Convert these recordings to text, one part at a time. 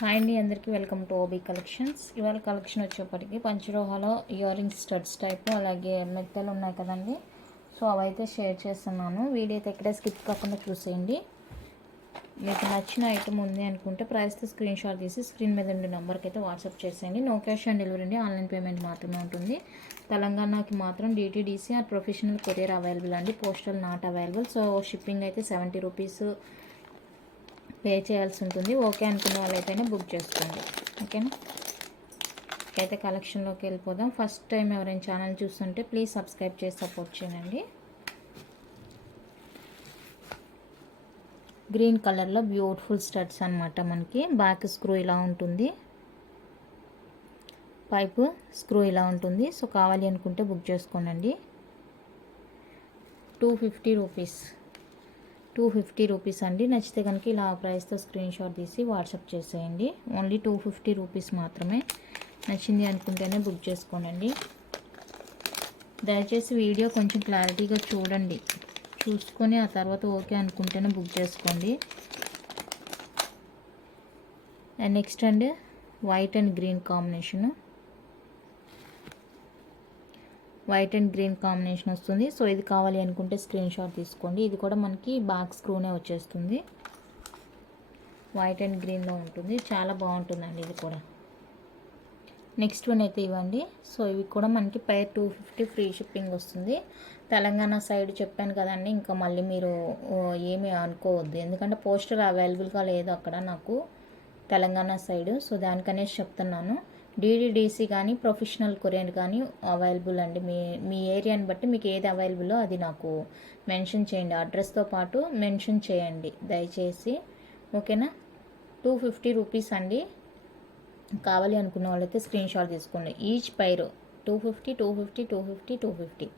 Hi అండి, అందరికీ welcome to OB collections. ఇవాళ కలెక్షన్ వచ్చేప్పటికి పంచలోహాలో ఇయర్ రింగ్స్ స్టడ్స్ టైపు, అలాగే మెత్తలు ఉన్నాయి కదండి. సో అవైతే షేర్ చేస్తున్నాను. వీడియో అయితే ఎక్కడే స్కిప్ కాకుండా చూసేయండి. మీకు నచ్చిన ఐటమ్ ఉంది అనుకుంటే ప్రైస్తో స్క్రీన్ షాట్ తీసి స్క్రీన్ మీద ఉండే నెంబర్కి అయితే వాట్సాప్ చేసేయండి. నో క్యాష్ ఆన్ డెలివరీ అండి, ఆన్లైన్ పేమెంట్ మాత్రమే ఉంటుంది. తెలంగాణకి మాత్రం DTDC or professional courier available అండి, postal not available. So shipping అయితే 70 రూపీస్ పే చేయాల్సి ఉంటుంది. ఓకే అనుకున్న వాళ్ళైతేనే బుక్ చేసుకోండి, ఓకేనా. అయితే కలెక్షన్లోకి వెళ్ళిపోదాం. ఫస్ట్ టైం ఎవరైనా ఛానల్ చూస్తుంటే ప్లీజ్ సబ్స్క్రైబ్ చేసి సపోర్ట్ చేయండి. గ్రీన్ కలర్లో బ్యూటిఫుల్ స్టడ్స్ అనమాట. మనకి బ్యాక్ స్క్రూ ఇలా ఉంటుంది, పైపు స్క్రూ ఇలా ఉంటుంది. సో కావాలి అనుకుంటే బుక్ చేసుకోండి. 250 రూపీస్ 250 రూపీస్ అండి. నచ్చితే కనుక ఇలా ప్రైస్తో స్క్రీన్ షాట్ తీసి వాట్సాప్ చేసేయండి. ఓన్లీ 250 రూపీస్ మాత్రమే. నచ్చింది అనుకుంటేనే బుక్ చేసుకోండి. దయచేసి వీడియో కొంచెం క్లారిటీగా చూడండి, చూసుకొని ఆ తర్వాత ఓకే అనుకుంటేనే బుక్ చేసుకోండి. అండ్ నెక్స్ట్ అండి, white and green combination, white and green combination వస్తుంది. సో ఇది కావాలి అనుకుంటే స్క్రీన్ షాట్ తీసుకోండి. ఇది కూడా మనకి బ్యాక్ స్క్రూనే వచ్చేస్తుంది, వైట్ అండ్ గ్రీన్లో ఉంటుంది. చాలా బాగుంటుందండి ఇది కూడా. నెక్స్ట్ వన్ అయితే ఇవ్వండి. సో ఇవి కూడా మనకి పైర్ 250 ఫ్రీ షిప్పింగ్ వస్తుంది. తెలంగాణ సైడ్ చెప్పాను కదండి, ఇంకా మళ్ళీ మీరు ఏమీ అనుకోవద్దు, ఎందుకంటే పోస్టర్ అవైలబుల్గా లేదు అక్కడ నాకు తెలంగాణ సైడ్. సో దానికనేసి చెప్తున్నాను. DTDC కానీ ప్రొఫెషనల్ కొరియర్ కానీ అవైలబుల్ అండి. మీ ఏరియాని బట్టి మీకు ఏది అవైలబుల్లో అది నాకు మెన్షన్ చేయండి, అడ్రస్తో పాటు మెన్షన్ చేయండి దయచేసి, ఓకేనా. 250 రూపీస్ అండి. కావాలి అనుకున్న వాళ్ళైతే స్క్రీన్ షాట్ తీసుకోండి. Each pair 250 250 250 250.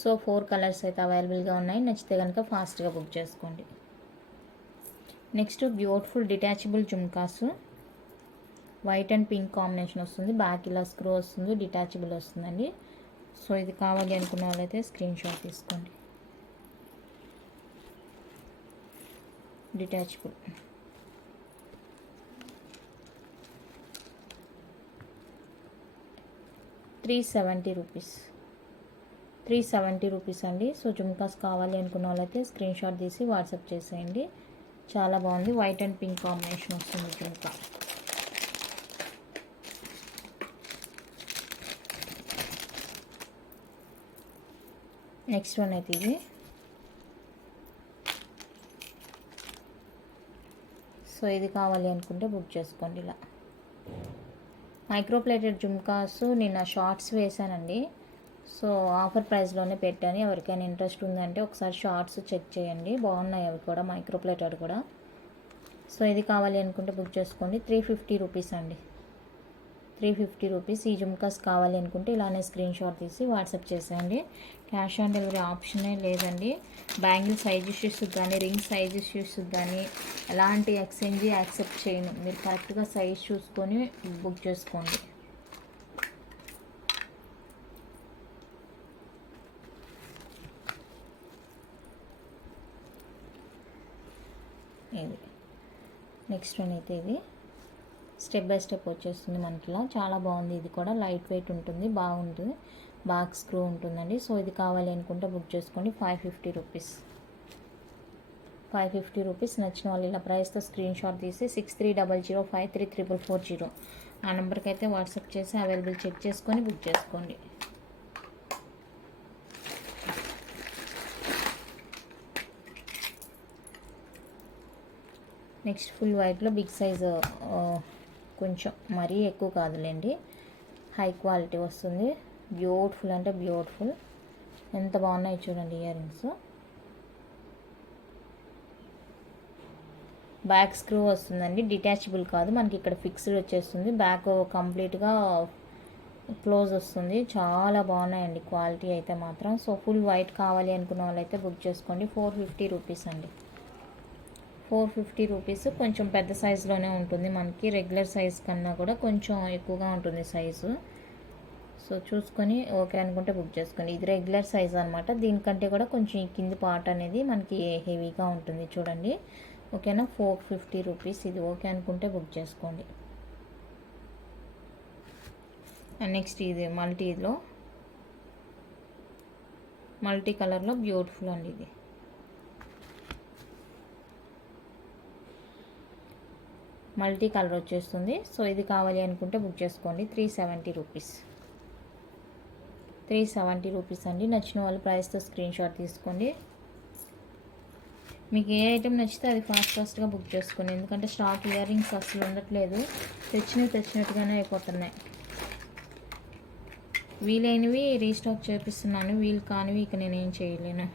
సో 4 కలర్స్ అయితే అవైలబుల్గా ఉన్నాయి. నచ్చితే కనుక ఫాస్ట్గా బుక్ చేసుకోండి. Next beautiful detachable jhumkas, white and pink combination వస్తుంది. బ్యాక్ ఇలా స్క్రూ వస్తుంది, డిటాచబుల్ వస్తుందండి. సో ఇది కావాలి అనుకున్న వాళ్ళైతే స్క్రీన్ షాట్ తీసుకోండి. డిటాచబుల్ 370 రూపీస్ 370 రూపీస్ అండి. సో జుమ్కాస్ కావాలి అనుకున్న వాళ్ళైతే స్క్రీన్ షాట్ తీసి వాట్సాప్ చేసేయండి. చాలా బాగుంది, వైట్ అండ్ పింక్ కాంబినేషన్ వస్తుంది జుమ్కా. నెక్స్ట్ వన్ అయితే ఇది. సో ఇది కావాలి అనుకుంటే బుక్ చేసుకోండి. ఇలా మైక్రోప్లేటెడ్ జుమ్కాస్ నిన్న షార్ట్స్ వేసానండి. సో ఆఫర్ ప్రైస్లోనే పెట్టాను. ఎవరికైనా ఇంట్రెస్ట్ ఉందంటే ఒకసారి షార్ట్స్ చెక్ చేయండి, బాగున్నాయి అవి కూడా, మైక్రోప్లేటెడ్ కూడా. సో ఇది కావాలి అనుకుంటే బుక్ చేసుకోండి. 350 రూపీస్ అండి, 350 రూపీస్. ఈ జుమ్కాస్ కావాలి అనుకుంటే ఇలానే స్క్రీన్ షాట్ తీసి వాట్సాప్ చేసేయండి. క్యాష్ ఆన్ డెలివరీ ఆప్షనే లేదండి. బ్యాంగిల్ సైజ్ ఇష్యూస్ కానీ, రింగ్ సైజ్ ఇష్యూస్ కానీ ఎలాంటి ఎక్స్చేంజ్ యాక్సెప్ట్ చేయను. మీరు కరెక్ట్గా సైజ్ చూసుకొని బుక్ చేసుకోండి. ఇది నెక్స్ట్ వన్ అయితే ఇది స్టెప్ బై స్టెప్ వచ్చేస్తుంది మనకిలా. చాలా బాగుంది, ఇది కూడా లైట్ వెయిట్ ఉంటుంది, బాగుంటుంది. బ్యాక్ స్క్రూ ఉంటుందండి. సో ఇది కావాలి అనుకుంటే బుక్ చేసుకోండి. 550 రూపీస్ 550 రూపీస్. నచ్చిన వాళ్ళు ఇలా ప్రైస్తో స్క్రీన్ షాట్ తీసి 6300533440 ఆ నెంబర్కి అయితే వాట్సాప్ చేసి అవైలబుల్ చెక్ చేసుకొని బుక్ చేసుకోండి. నెక్స్ట్ ఫుల్ వైట్లో బిగ్ సైజ్, కొంచెం మరీ ఎక్కువ కాదులేండి, హై క్వాలిటీ వస్తుంది. బ్యూటిఫుల్ అంటే బ్యూటిఫుల్, ఎంత బాగున్నాయి చూడండి ఇయర్ రింగ్స్. బ్యాక్ స్క్రూ వస్తుందండి, డిటాచబుల్ కాదు, మనకి ఇక్కడ ఫిక్స్డ్ వచ్చేస్తుంది. బ్యాక్ కంప్లీట్గా క్లోజ్ వస్తుంది. చాలా బాగున్నాయండి క్వాలిటీ అయితే మాత్రం. సో ఫుల్ వైట్ కావాలి అనుకున్న వాళ్ళైతే బుక్ చేసుకోండి. 450 రూపీస్ అండి, 450 రూపీస్. కొంచెం పెద్ద సైజులోనే ఉంటుంది మనకి, రెగ్యులర్ సైజ్ కన్నా కూడా కొంచెం ఎక్కువగా ఉంటుంది సైజు. సో చూసుకొని ఓకే అనుకుంటే బుక్ చేసుకోండి. ఇది రెగ్యులర్ సైజ్ అనమాట, దీనికంటే కూడా కొంచెం ఈ కింది పార్ట్ అనేది మనకి హెవీగా ఉంటుంది చూడండి. ఓకేనా. 450 రూపీస్. ఇది ఓకే అనుకుంటే బుక్ చేసుకోండి. అండ్ నెక్స్ట్ ఇది మల్టీ కలర్లో బ్యూటిఫుల్ అండి. ఇది మల్టీ కలర్ వచ్చేస్తుంది. సో ఇది కావాలి అనుకుంటే బుక్ చేసుకోండి. 370 రూపీస్. 370 రూపీస్ అండి. నచ్చిన వాళ్ళు ప్రైస్తో స్క్రీన్ షాట్ తీసుకోండి. మీకు ఏ ఐటెం నచ్చితే అది ఫాస్ట్గా బుక్ చేసుకోండి. ఎందుకంటే స్టాక్ ఇయర్ రింగ్స్ అసలు ఉండట్లేదు. తెచ్చినట్టుగానే అయిపోతున్నాయి. వీలైనవి రీస్టాక్ చేపిస్తున్నాను, వీలు కానివి ఇక నేనేం చేయలేను.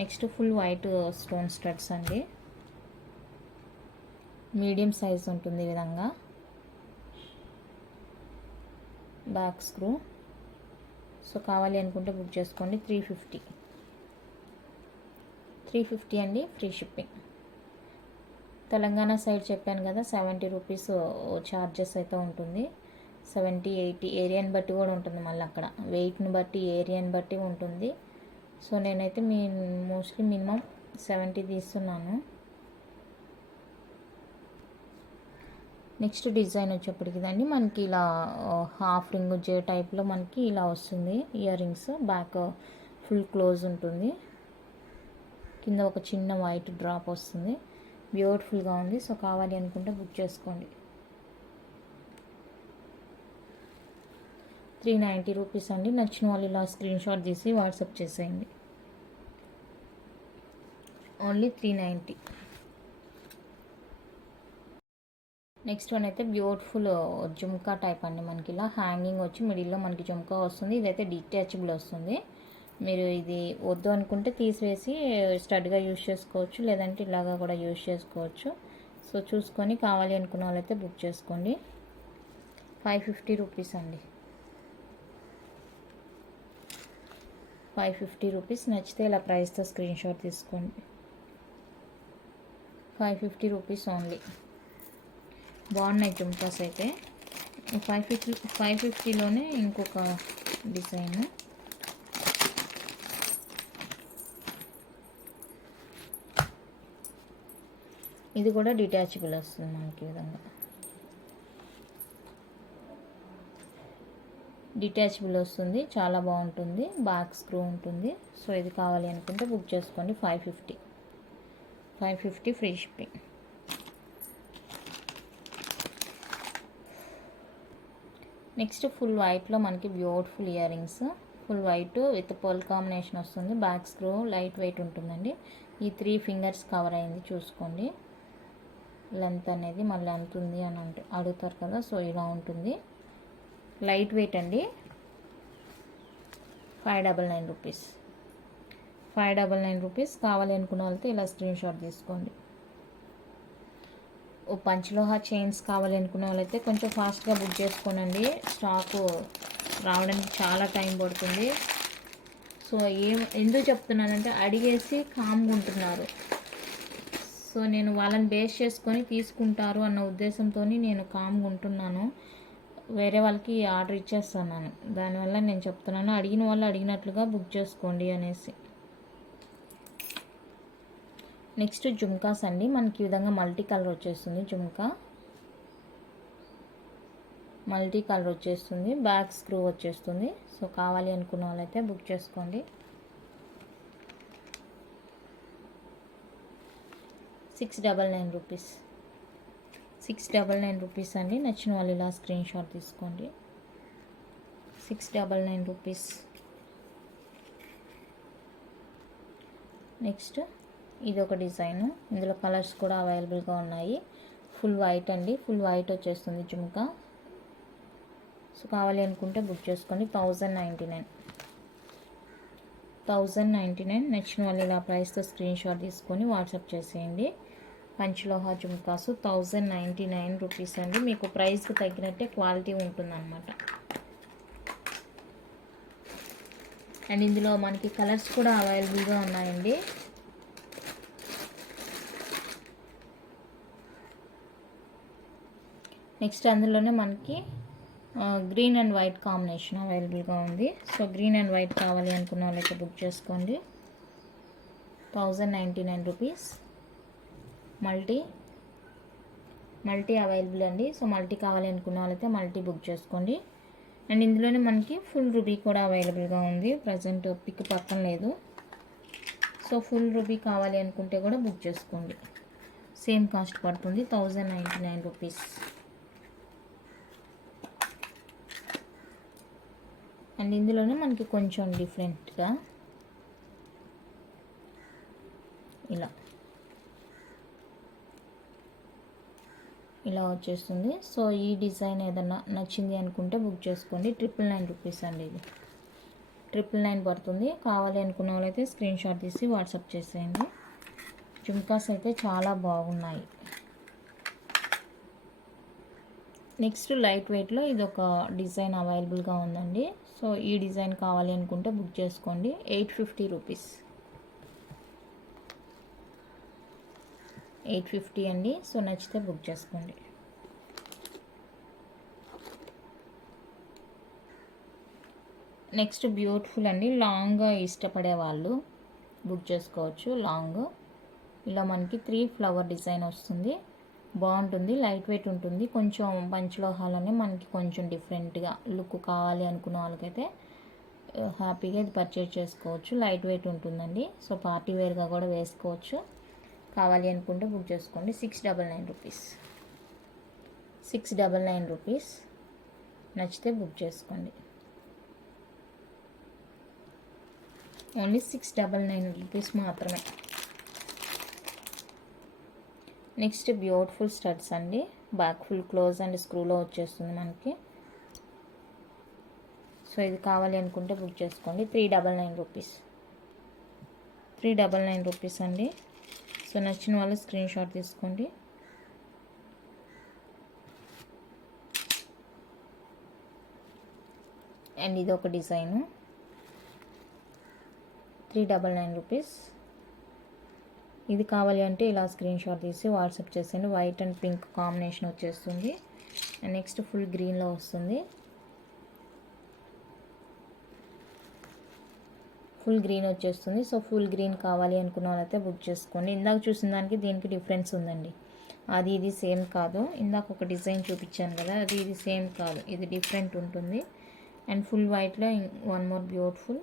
Next full white stone studs అండి. మీడియం సైజ్ ఉంటుంది ఈ విధంగా. Back screw. సో కావాలి అనుకుంటే బుక్ చేసుకోండి. 350 అండి. Free shipping. తెలంగాణ సైడ్ చెప్పాను కదా 70 రూపీస్ ఛార్జెస్ అయితే ఉంటుంది. 70, 80 ఏరియాని బట్టి కూడా ఉంటుంది. మళ్ళీ అక్కడ వెయిట్ని బట్టి ఏరియాని బట్టి ఉంటుంది. సో నేనైతే మోస్ట్లీ మినిమం 70 తీస్తున్నాను. నెక్స్ట్ డిజైన్ వచ్చేప్పటికి ఇదండి. మనకి ఇలా హాఫ్ రింగ్ జే టైప్లో మనకి ఇలా వస్తుంది ear rings. Back full close ఉంటుంది. కింద ఒక చిన్న వైట్ డ్రాప్ వస్తుంది. బ్యూటిఫుల్గా ఉంది. సో కావాలి అనుకుంటే బుక్ చేసుకోండి. 390 రూపీస్ అండి. నచ్చిన వాళ్ళు ఇలా స్క్రీన్ షాట్ తీసి వాట్సాప్ చేసేయండి. ఓన్లీ 390. నెక్స్ట్ వన్ అయితే బ్యూటిఫుల్ జుమ్కా టైప్ అండి. మనకి ఇలా హ్యాంగింగ్ వచ్చి మిడిల్లో మనకి జుమ్కా వస్తుంది. ఇదైతే డిటాచబుల్ వస్తుంది. మీరు ఇది వద్దు అనుకుంటే తీసివేసి స్టడ్గా యూజ్ చేసుకోవచ్చు, లేదంటే ఇలాగా కూడా యూజ్ చేసుకోవచ్చు. సో చూసుకొని కావాలి అనుకున్న వాళ్ళైతే బుక్ చేసుకోండి. 550 రూపీస్ అండి. 550 రూపీస్. నచ్చితే ఇలా ప్రైస్తో స్క్రీన్ షాట్ తీసుకోండి. 550 రూపీస్ ఓన్లీ. బాగున్నాయి జుమ్కాస్ అయితే. 550లోనే ఇంకొక డిజైన్. ఇది కూడా డిటాచబుల్ వస్తుంది మనకి. విధంగా డిటాచబుల్ వస్తుంది. చాలా బాగుంటుంది. బ్యాక్ స్క్రూ ఉంటుంది. సో ఇది కావాలి అనుకుంటే బుక్ చేసుకోండి. 550 ఫ్రీ షిప్పింగ్. నెక్స్ట్ ఫుల్ వైట్లో మనకి beautiful ear rings. Full white with pearl combination వస్తుంది. బ్యాక్ స్క్రూ లైట్ వెయిట్ ఉంటుందండి. ఈ 3 ఫింగర్స్ కవర్ అయింది చూసుకోండి. లెంత్ అనేది మళ్ళీ ఎంత ఉంది అని అడుగుతారు కదా. సో ఇలా ఉంటుంది. లైట్ వెయిట్ అండి. 599 రూపీస్. 599 రూపీస్. కావాలి అనుకున్న వాళ్ళతో ఇలా స్క్రీన్ షాట్ తీసుకోండి. పంచలోహ చైన్స్ కావాలి అనుకున్న వాళ్ళైతే కొంచెం ఫాస్ట్గా బుక్ చేసుకోనండి. స్టాకు రావడానికి చాలా టైం పడుతుంది. సో ఎందుకు చెప్తున్నానంటే అడిగేసి కామ్గా ఉంటున్నారు. సో నేను వాళ్ళని బేస్ చేసుకొని తీసుకుంటారు అన్న ఉద్దేశంతో నేను కామ్గా ఉంటున్నాను. వేరే వాళ్ళకి ఆర్డర్ ఇచ్చేస్తున్నాను. దానివల్ల నేను చెప్తున్నాను, అడిగిన వాళ్ళు అడిగినట్లుగా బుక్ చేసుకోండి అనేసి. నెక్స్ట్ జుమ్కాస్ అండి. మనకి ఈ విధంగా మల్టీ కలర్ వచ్చేస్తుంది. జుమ్కా మల్టీ కలర్ వచ్చేస్తుంది. బ్యాక్ స్క్రూ వచ్చేస్తుంది. సో కావాలి అనుకున్న వాళ్ళైతే బుక్ చేసుకోండి. 699 రూపీస్. 699 రూపీస్ అండి. నచ్చిన వాళ్ళు ఇలా స్క్రీన్ షాట్ తీసుకోండి. 699 రూపీస్. నెక్స్ట్ ఇది ఒక డిజైన్. ఇందులో కలర్స్ కూడా అవైలబుల్గా ఉన్నాయి. ఫుల్ వైట్ అండి. ఫుల్ వైట్ వచ్చేస్తుంది జుమ్కా. సో కావాలి అనుకుంటే బుక్ చేసుకోండి. 1099. నచ్చిన వాళ్ళు ఇలా ప్రైస్తో స్క్రీన్ షాట్ తీసుకొని వాట్సాప్ చేసేయండి. పంచలోహ జుమ్కాసు 1099 రూపీస్ అండి. మీకు ప్రైస్కి తగ్గినట్టే క్వాలిటీ ఉంటుందన్నమాట. అండ్ ఇందులో మనకి కలర్స్ కూడా అవైలబుల్గా ఉన్నాయండి. నెక్స్ట్ అందులోనే మనకి గ్రీన్ అండ్ వైట్ కాంబినేషన్ అవైలబుల్గా ఉంది. సో గ్రీన్ అండ్ వైట్ కావాలి అనుకున్న వాళ్ళైతే బుక్ చేసుకోండి. 1099 రూపీస్. మల్టీ అవైలబుల్ అండి. సో మల్టీ కావాలి అనుకున్న వాళ్ళైతే మల్టీ బుక్ చేసుకోండి. అండ్ ఇందులోనే మనకి ఫుల్ రూబీ కూడా అవైలబుల్గా ఉంది. ప్రజెంట్ పిక్ పక్కన లేదు. సో ఫుల్ రూబీ కావాలి అనుకుంటే కూడా బుక్ చేసుకోండి. సేమ్ కాస్ట్ పడుతుంది 1099 రూపీస్. అండ్ ఇందులోనే మనకి కొంచెం డిఫరెంట్గా ఇలా వచ్చేస్తుంది. సో ఈ డిజైన్ ఏదన్నా నచ్చింది అనుకుంటే బుక్ చేసుకోండి. 999 రూపీస్ అండి. ఇది 999 పడుతుంది. కావాలి అనుకున్న వాళ్ళైతే స్క్రీన్ షాట్ తీసి వాట్సాప్ చేసేయండి. జుమ్కాస్ అయితే చాలా బాగున్నాయి. నెక్స్ట్ లైట్ వెయిట్లో ఇది ఒక డిజైన్ అవైలబుల్గా ఉందండి. సో ఈ డిజైన్ కావాలి అనుకుంటే బుక్ చేసుకోండి. 850 రూపీస్, 850 అండి. సో నచ్చితే బుక్ చేసుకోండి. నెక్స్ట్ బ్యూటిఫుల్ అండి. లాంగ్ ఇష్టపడే వాళ్ళు బుక్ చేసుకోవచ్చు. లాంగ్ ఇలా మనకి 3 ఫ్లవర్ డిజైన్ వస్తుంది. బాగుంటుంది, లైట్ వెయిట్ ఉంటుంది. కొంచెం పంచలోహాలనే మనకి కొంచెం డిఫరెంట్గా లుక్ కావాలి అనుకున్న వాళ్ళకైతే హ్యాపీగా ఇది పర్చేజ్ చేసుకోవచ్చు. లైట్ వెయిట్ ఉంటుందండి. సో పార్టీ వేర్గా కూడా వేసుకోవచ్చు. కావాలి అనుకుంటే బుక్ చేసుకోండి. 699 రూపీస్, 699 రూపీస్. నచ్చితే బుక్ చేసుకోండి. ఓన్లీ 699 రూపీస్ మాత్రమే. నెక్స్ట్ బ్యూటిఫుల్ స్టడ్స్ అండి. బ్యాక్ ఫుల్ క్లోజ్ అండ్ స్క్రూలో వచ్చేస్తుంది మనకి. సో ఇది కావాలి అనుకుంటే బుక్ చేసుకోండి. 399 రూపీస్, 399 రూపీస్ అండి. సో నచ్చిన వాళ్ళు స్క్రీన్ షాట్ తీసుకోండి. అండ్ ఇది ఒక డిజైను 399 రూపీస్. ఇది కావాలి అంటే ఇలా స్క్రీన్ షాట్ తీసి వాట్సాప్ చేసేయండి. వైట్ అండ్ పింక్ కాంబినేషన్ వచ్చేస్తుంది. అండ్ నెక్స్ట్ ఫుల్ గ్రీన్లో వస్తుంది. ఫుల్ గ్రీన్ వచ్చేస్తుంది. సో ఫుల్ గ్రీన్ కావాలి అనుకున్న వాళ్ళైతే బుక్ చేసుకోండి. ఇందాక చూసిన దానికి దీనికి డిఫరెన్స్ ఉందండి. అది ఇది సేమ్ కాదు. ఇందాక ఒక డిజైన్ చూపించాను కదా, అది ఇది సేమ్ కాదు, ఇది డిఫరెంట్ ఉంటుంది. అండ్ ఫుల్ వైట్లో వన్ మోర్ బ్యూటిఫుల్.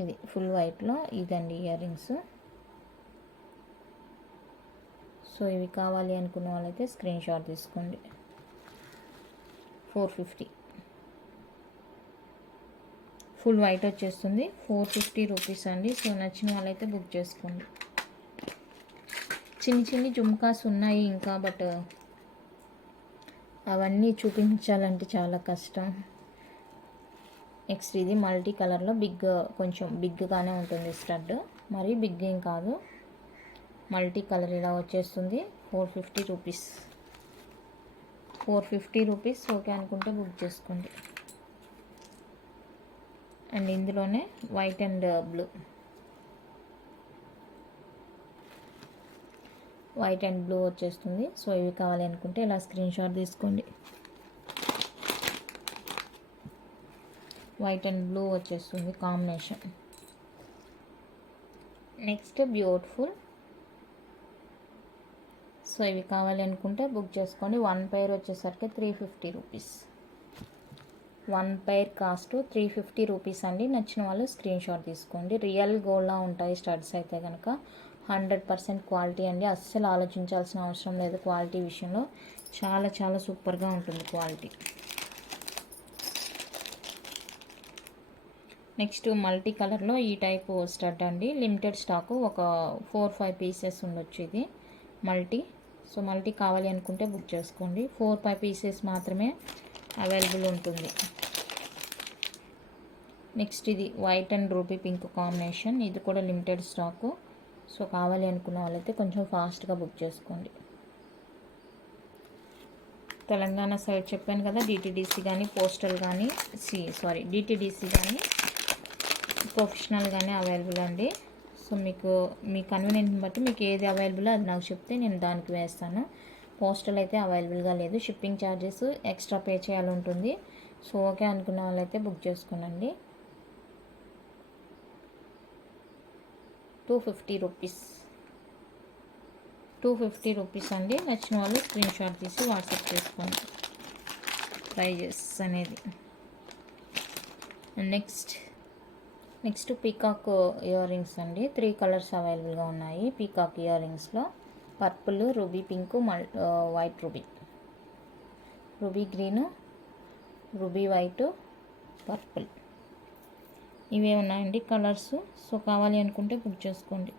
ఇది ఫుల్ వైట్లో ఇదండి ఇయర్ రింగ్స్. సో ఇవి కావాలి అనుకున్న వాళ్ళైతే స్క్రీన్ షాట్ తీసుకోండి. 450, ఫుల్ వైట్ వచ్చేస్తుంది. 450 రూపీస్ అండి. సో నచ్చిన వాళ్ళైతే బుక్ చేసుకోండి. చిన్ని జుమ్కాస్ ఉన్నాయి ఇంకా, బట్ అవన్నీ చూపించాలంటే చాలా కష్టం. నెక్స్ట్ ఇది మల్టీ కలర్లో కొంచెం బిగ్గానే ఉంటుంది స్టడ్, మరీ బిగ్ ఏం కాదు. మల్టీ కలర్ ఇలా వచ్చేస్తుంది. 450 రూపీస్, 450 రూపీస్. ఓకే అనుకుంటే బుక్ చేసుకోండి. అండ్ ఇందులోనే white and blue, white and blue వచ్చేస్తుంది. సో ఇవి కావాలి అనుకుంటే ఇలా స్క్రీన్ షాట్ తీసుకోండి. వైట్ అండ్ బ్లూ వచ్చేస్తుంది కాంబినేషన్. Next beautiful. సో ఇవి కావాలి అనుకుంటే బుక్ చేసుకోండి. 1 పైర్ వచ్చేసరికి 350 రూపీస్. 1 పైర్ కాస్ట్ 350 రూపీస్ అండి. నచ్చిన వాళ్ళు స్క్రీన్ షాట్ తీసుకోండి. రియల్ గోల్డ్లా ఉంటాయి స్టడ్స్ అయితే కనుక. 100% క్వాలిటీ అండి. అస్సలు ఆలోచించాల్సిన అవసరం లేదు క్వాలిటీ విషయంలో. చాలా చాలా సూపర్గా ఉంటుంది క్వాలిటీ. నెక్స్ట్ మల్టీ కలర్లో ఈ టైప్ స్టడ్ అండి. లిమిటెడ్ స్టాకు, ఒక 4-5 పీసెస్ ఉండొచ్చు ఇది మల్టీ. సో మల్టీ కావాలి అనుకుంటే బుక్ చేసుకోండి. 4-5 పీసెస్ మాత్రమే అవైలబుల్ ఉంటుంది. నెక్స్ట్ ఇది white and ruby pink combination. ఇది కూడా లిమిటెడ్ స్టాకు. సో కావాలి అనుకున్న వాళ్ళైతే కొంచెం ఫాస్ట్గా బుక్ చేసుకోండి. తెలంగాణ సైడ్ చెప్పాను కదా, డిటీడీసీ కానీ పోస్టల్ కానీ డిటీడీసీ కానీ ప్రొఫెషనల్ కానీ అవైలబుల్ అండి. సో మీకు మీ కన్వీనియంట్ని బట్టి మీకు ఏది అవైలబుల్ అది నాకు చెప్తే నేను దానికి వేస్తాను. పోస్టల్ అయితే అవైలబుల్గా లేదు. షిప్పింగ్ ఛార్జెస్ ఎక్స్ట్రా పే చేయాలి ఉంటుంది. సో ఓకే అనుకున్న వాళ్ళైతే బుక్ చేసుకోనండి. 250 రూపీస్, 250 రూపీస్ అండి. నచ్చిన వాళ్ళు స్క్రీన్ షాట్ తీసి వాట్సాప్ చేసుకోండి ప్రైజెస్ అనేది. నెక్స్ట్ పీకాక్ ఇయర్ రింగ్స్ అండి. 3 కలర్స్ అవైలబుల్గా ఉన్నాయి పీకాక్ ఇయర్ రింగ్స్లో. Purple, ruby pink, white ruby, ruby green, ruby white, purple, ఇవే ఉన్నాయండి కలర్స్. సో కావాలి అనుకుంటే బుక్ చేసుకోండి.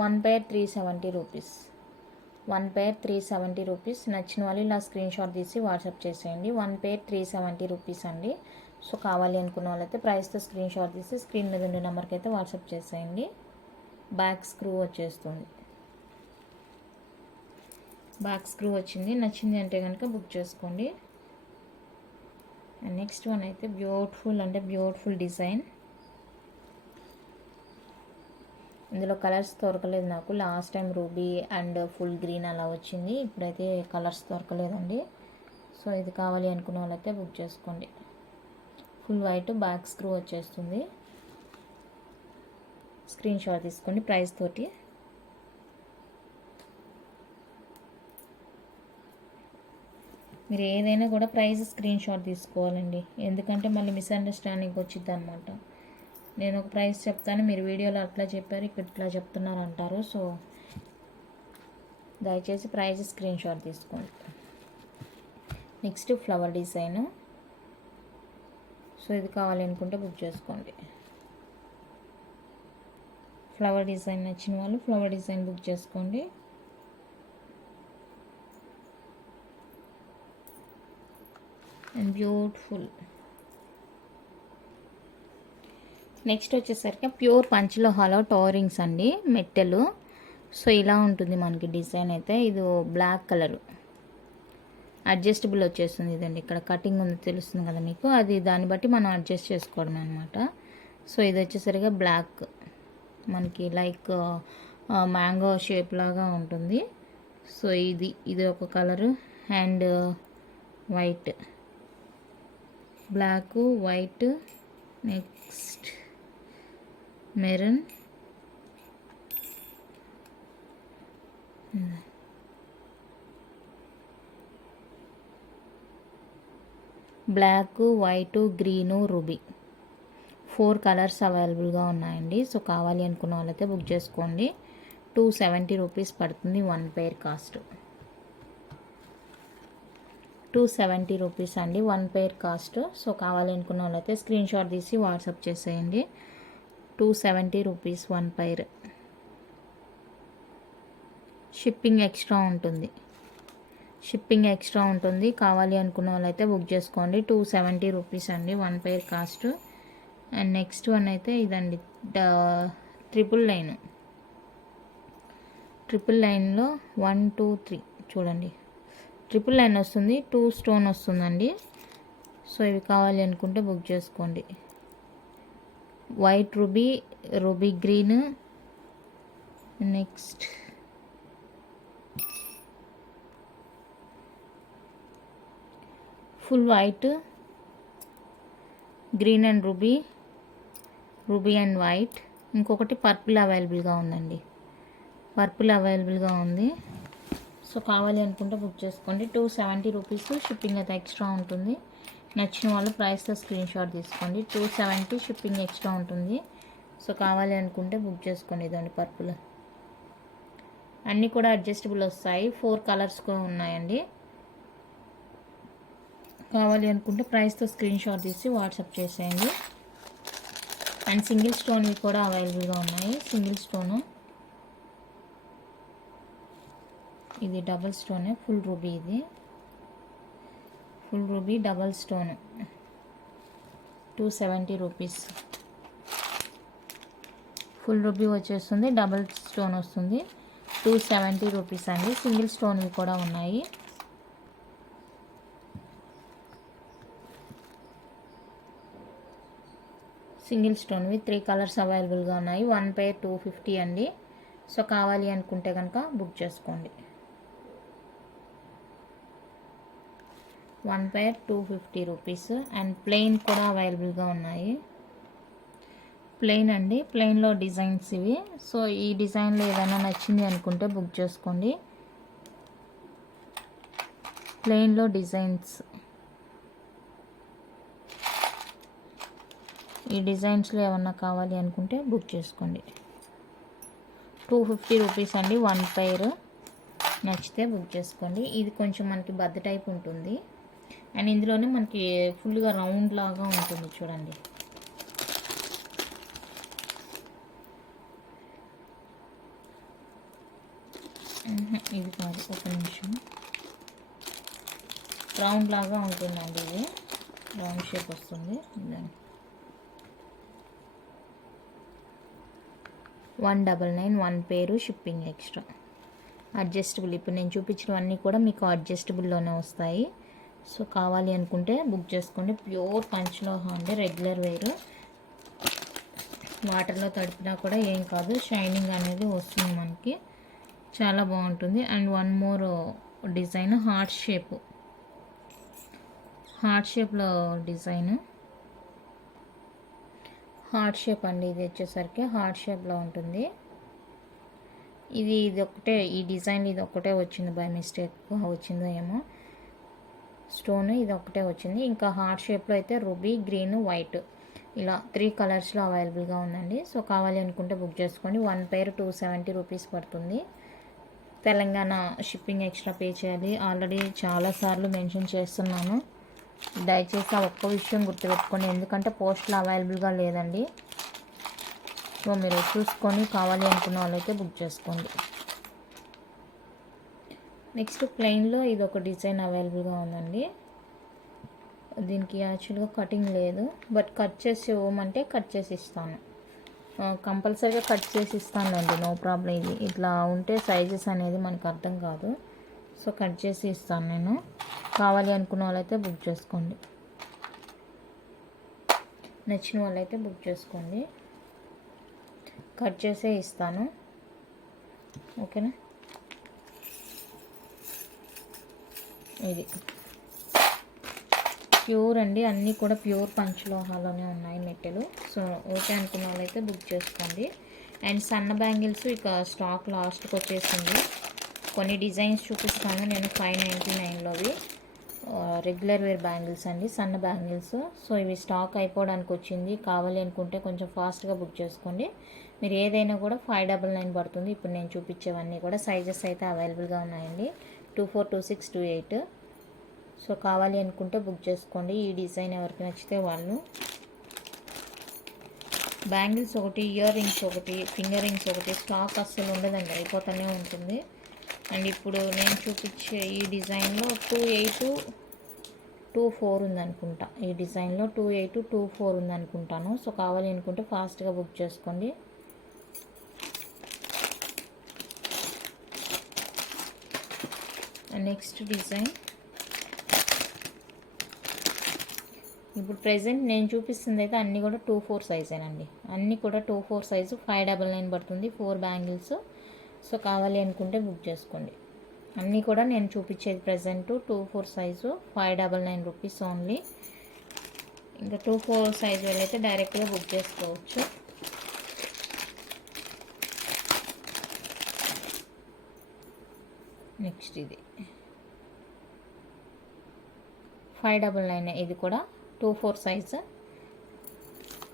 One pair 370 rupees, 1 pair 370 rupees. నచ్చిన వాళ్ళు ఇలా స్క్రీన్ షాట్ తీసి వాట్సాప్ చేసేయండి. 1 పేర్ 370 రూపీస్ అండి. సో కావాలి అనుకున్న వాళ్ళైతే ప్రైస్తో స్క్రీన్ షాట్ తీసి స్క్రీన్ మీద ఉండే నెంబర్కి అయితే వాట్సాప్ చేసేయండి. బ్యాక్ స్క్రూ వచ్చేస్తుంది, బ్యాక్ స్క్రూ వచ్చింది. నచ్చింది అంటే కనుక బుక్ చేసుకోండి. అండ్ నెక్స్ట్ వన్ అయితే బ్యూటిఫుల్ డిజైన్. ఇందులో కలర్స్ దొరకలేదు నాకు. Last time ruby and full green అలా వచ్చింది. ఇప్పుడైతే కలర్స్ దొరకలేదండి. సో ఇది కావాలి అనుకున్న వాళ్ళైతే బుక్ చేసుకోండి. ఫుల్ వైట్, బ్యాక్ స్క్రూ వచ్చేస్తుంది. స్క్రీన్ షాట్ తీసుకోండి ప్రైస్ తోటి. మీరు ఏదైనా కూడా ప్రైస్ స్క్రీన్ షాట్ తీసుకోవాలండి. ఎందుకంటే మళ్ళీ మిస్అండర్స్టాండింగ్ వచ్చింది అనమాట. నేను ఒక ప్రైస్ చెప్తాను, మీరు వీడియోలో అట్లా చెప్పారు, ఇక్కడ ఇట్లా చెప్తున్నారు అంటారు. సో దయచేసి ప్రైస్ స్క్రీన్ షాట్ తీసుకోండి. Next flower design. సో ఇది కావాలి అనుకుంటే బుక్ చేసుకోండి. ఫ్లవర్ డిజైన్ నచ్చిన వాళ్ళు ఫ్లవర్ డిజైన్ బుక్ చేసుకోండి. And beautiful. నెక్స్ట్ వచ్చేసరికి ప్యూర్ పంచలో హాలో టోరింగ్స్ అండి, మెట్టెలు. సో ఇలా ఉంటుంది మనకి డిజైన్ అయితే. ఇది బ్లాక్ కలర్, అడ్జస్టబుల్ వచ్చేస్తుంది. ఇదండి ఇక్కడ కటింగ్ ఉంది తెలుస్తుంది కదా మీకు, అది దాన్ని బట్టి మనం అడ్జస్ట్ చేసుకోవడం అనమాట. సో ఇది వచ్చేసరిగా బ్లాక్, మనకి లైక్ మ్యాంగో షేప్ లాగా ఉంటుంది. సో ఇది ఒక colour. And white, black, white, next maroon, black, white, green, ruby, 4 colours అవైలబుల్గా ఉన్నాయండి. సో కావాలి అనుకున్న వాళ్ళైతే బుక్ చేసుకోండి. 270 రూపీస్ పడుతుంది 1 పేర్ కాస్ట్. 270 రూపీస్ అండి 1 పేర్ కాస్ట్. సో కావాలి అనుకున్న వాళ్ళైతే స్క్రీన్ షాట్ తీసి వాట్సాప్ చేసేయండి. 270 రూపీస్ 1 పైర్. షిప్పింగ్ ఎక్స్ట్రా ఉంటుంది. కావాలి అనుకున్న వాళ్ళైతే బుక్ చేసుకోండి. 270 రూపీస్ అండి 1 pair cost. And next one అయితే ఇదండి, ట్రిపుల్ లైన్లో 1 2 3 చూడండి. ట్రిపుల్ లైన్ వస్తుంది, 2 స్టోన్ వస్తుందండి. సో ఇవి కావాలి అనుకుంటే బుక్ చేసుకోండి. White ruby, ruby green, next full white, green and ruby and white. ఇంకొకటి పర్పుల్ అవైలబుల్గా ఉంది. సో కావాలి అనుకుంటే బుక్ చేసుకోండి. 270 రూపీస్. షిప్పింగ్ అయితే ఎక్స్ట్రా ఉంటుంది. నచ్చిన వాళ్ళు ప్రైస్తో స్క్రీన్ షాట్ తీసుకోండి. 270 షిప్పింగ్ ఎక్స్ట్రా ఉంటుంది. సో కావాలి అనుకుంటే బుక్ చేసుకోండి. ఇదండి పర్పుల్. అన్నీ కూడా అడ్జస్టబుల్ వస్తాయి. 4 కలర్స్ కూడా ఉన్నాయండి. కావాలి అనుకుంటే ప్రైస్తో స్క్రీన్ షాట్ తీసి వాట్సాప్ చేసేయండి. అండ్ సింగిల్ స్టోన్వి కూడా అవైలబుల్గా ఉన్నాయి. సింగిల్ స్టోను, ఇది డబల్ స్టోనే, ఫుల్ రూబీ. ఇది full ruby double stone, 270 rupees. Full ruby వచ్చేస్తుంది, డబల్ స్టోన్ వస్తుంది, 270 రూపీస్ అండి. సింగిల్ స్టోన్వి కూడా ఉన్నాయి. సింగిల్ స్టోన్వి 3 కలర్స్ అవైలబుల్గా ఉన్నాయి. 1 పేర్ 250 అండి. సో కావాలి అనుకుంటే కనుక బుక్ చేసుకోండి. 1 pair 250 రూపీస్. అండ్ ప్లెయిన్ కూడా అవైలబుల్గా ఉన్నాయి. ప్లెయిన్ అండి, ప్లెయిన్లో డిజైన్స్ ఇవి. సో ఈ డిజైన్లో ఏదైనా నచ్చింది అనుకుంటే బుక్ చేసుకోండి. ప్లెయిన్లో డిజైన్స్, ఈ డిజైన్స్లో ఏమన్నా కావాలి అనుకుంటే బుక్ చేసుకోండి. 250 రూపీస్ అండి 1 pair. నచ్చితే బుక్ చేసుకోండి. ఇది కొంచెం మనకి బద్ద టైప్ ఉంటుంది. అండ్ ఇందులోనే మనకి ఫుల్గా రౌండ్ లాగా ఉంటుంది చూడండి. ఇది కాదు, ఒక నిమిషం. రౌండ్ లాగా ఉంటుందండి, ఇది రౌండ్ షేప్ వస్తుంది. 199 1 pair, షిప్పింగ్ ఎక్స్ట్రా. అడ్జస్టబుల్. ఇప్పుడు నేను చూపించినవన్నీ కూడా మీకు అడ్జస్టబుల్లోనే వస్తాయి. సో కావాలి అనుకుంటే బుక్ చేసుకోండి. ప్యూర్ పంచ్లో అండి, రెగ్యులర్ వేరు. వాటర్లో తడిపినా కూడా ఏం కాదు, షైనింగ్ అనేది వస్తుంది మనకి, చాలా బాగుంటుంది. And one more design, heart షేప్లో డిజైన్. హార్ట్ షేప్ అండి, ఇది వచ్చేసరికి హార్ట్ షేప్లో ఉంటుంది. ఇది ఒకటే, ఈ డిజైన్ ఇది ఒక్కటే వచ్చింది, బై మిస్టేక్ వచ్చిందో ఏమో స్టోన్, ఇది ఒకటే వచ్చింది. ఇంకా హార్ట్ షేప్లో అయితే రూబీ, గ్రీన్, వైట్, ఇలా 3 కలర్స్లో అవైలబుల్గా ఉందండి. సో కావాలి అనుకుంటే బుక్ చేసుకోండి. 1 pair 270 రూపీస్ పడుతుంది. తెలంగాణ షిప్పింగ్ ఎక్స్ట్రా పే చేయాలి. ఆల్రెడీ చాలాసార్లు మెన్షన్ చేస్తున్నాను, దయచేసి ఆ ఒక్క విషయం గుర్తుపెట్టుకోండి, ఎందుకంటే పోస్ట్లో అవైలబుల్గా లేదండి. సో మీరు చూసుకొని కావాలి అనుకున్న వాళ్ళైతే బుక్ చేసుకోండి. నెక్స్ట్ ప్లెయిన్లో ఇది ఒక డిజైన్ అవైలబుల్గా ఉందండి. దీనికి యాక్చువల్గా కటింగ్ లేదు, బట్ కట్ చేసి ఇవ్వమంటే కట్ చేసి ఇస్తాను. కంపల్సరీగా కట్ చేసి ఇస్తానండి, నో ప్రాబ్లం. ఇది ఇట్లా ఉంటే సైజెస్ అనేది మనకు అర్థం కాదు. సో కట్ చేసి ఇస్తాను నేను. కావాలి అనుకున్న వాళ్ళైతే బుక్ చేసుకోండి. నచ్చిన వాళ్ళైతే బుక్ చేసుకోండి. కట్ చేసే ఇస్తాను, ఓకేనా. ఇది ప్యూర్ అండి, అన్నీ కూడా ప్యూర్ పంచలోహాలోనే ఉన్నాయి మెట్టెలు. సో ఓకే అనుకున్న వాళ్ళైతే బుక్ చేసుకోండి. అండ్ సన్న బ్యాంగిల్స్ ఇక స్టాక్ లాస్ట్కి వచ్చేసింది. కొన్ని డిజైన్స్ చూపిస్తాను నేను, 599లోవి రెగ్యులర్ వేర్ బ్యాంగిల్స్ అండి, సన్న బ్యాంగిల్స్. సో ఇవి స్టాక్ అయిపోవడానికి వచ్చింది. కావాలి అనుకుంటే కొంచెం ఫాస్ట్గా బుక్ చేసుకోండి. మీరు ఏదైనా కూడా 599 పడుతుంది. ఇప్పుడు నేను చూపించేవన్నీ కూడా సైజెస్ అయితే అవైలబుల్గా ఉన్నాయండి, 24, 26, 28. సో కావాలి అనుకుంటే బుక్ చేసుకోండి. ఈ డిజైన్ ఎవరికి నచ్చితే వాళ్ళు. బ్యాంగిల్స్ ఒకటి, ఇయర్ రింగ్స్ ఒకటి, ఫింగర్ రింగ్స్ ఒకటి, స్టాక్ అస్సలు ఉండదండి, అయిపోతూనే ఉంటుంది. అండ్ ఇప్పుడు నేను చూపించే ఈ డిజైన్లో 2824 ఉందనుకుంటా. ఈ డిజైన్లో 2824 ఉందనుకుంటాను. సో కావాలి అనుకుంటే ఫాస్ట్గా బుక్ చేసుకోండి. నెక్స్ట్ డిజైన్, ఇప్పుడు ప్రెజెంట్ నేను చూపిస్తుంది అయితే అన్నీ కూడా 24 సైజేనండి, అన్నీ కూడా 24 సైజు. 599 పడుతుంది, 4 బ్యాంగిల్స్. సో కావాలి అనుకుంటే బుక్ చేసుకోండి. అన్నీ కూడా నేను చూపించేది ప్రెజెంట్ 24 సైజు, 599 రూపీస్ ఓన్లీ. ఇంకా 24 సైజు వెళ్ళైతే డైరెక్ట్గా బుక్ చేసుకోవచ్చు. నెక్స్ట్ ఇది 599, ఇది కూడా 24 సైజు.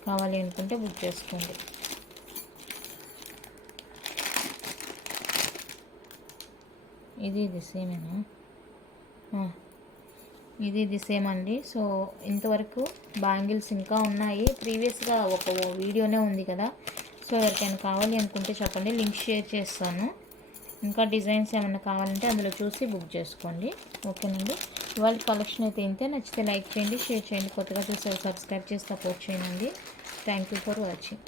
కావాలి అనుకుంటే బుక్ చేసుకోండి. ఇది సేమేనా? ఇది సేమ్ అండి. సో ఇంతవరకు బ్యాంగిల్స్ ఇంకా ఉన్నాయి, ప్రీవియస్గా ఒక వీడియోనే ఉంది కదా. సో ఎవరికైనా కావాలి అనుకుంటే చెప్పండి, లింక్ షేర్ చేస్తాను. ఇంకా డిజైన్స్ ఏమైనా కావాలంటే అందులో చూసి బుక్ చేసుకోండి, ఓకేనండి. ఇవాళ కలెక్షన్ అయితే ఇంతే. నచ్చితే లైక్ చేయండి, షేర్ చేయండి, కొత్తగా చూస్తే సబ్స్క్రైబ్ చేసి సపోర్ట్ చేయండి. Thank you for watching.